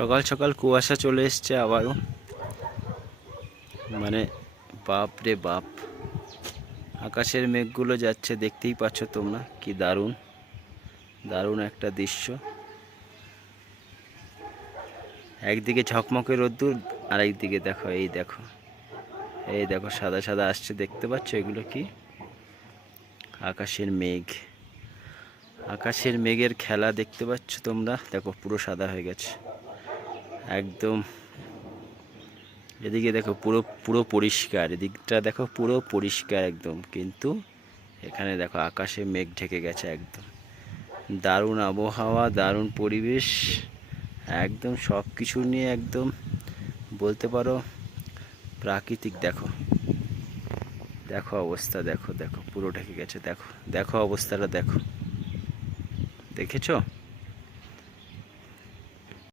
সকাল সকাল কুয়াশা চলে এসছে আবারও, মানে বাপ রে বাপ। আকাশের মেঘগুলো যাচ্ছে, দেখতেই পাচ্ছ তোমরা, কি দারুণ দারুণ একটা দৃশ্য। একদিকে ঝকমকে রোদ্দুর, আর একদিকে দেখো, এই দেখো, এই দেখো সাদা সাদা আসছে, দেখতে পাচ্ছ এগুলো কি? আকাশের মেঘ। আকাশের মেঘের খেলা দেখতে পাচ্ছ তোমরা, দেখো পুরো সাদা হয়ে গেছে একদম। এদিকে দেখো পুরো পুরো পরিষ্কার, এদিকটা দেখো পুরো পরিষ্কার একদম, কিন্তু এখানে দেখো আকাশে মেঘ ঢেকে গেছে একদম। দারুণ আবহাওয়া, দারুণ পরিবেশ, একদম সব কিছু নিয়ে একদম বলতে পারো প্রাকৃতিক। দেখো দেখো অবস্থা, দেখো দেখো পুরো ঢেকে গেছে, দেখো দেখো অবস্থাটা দেখো, দেখেছো?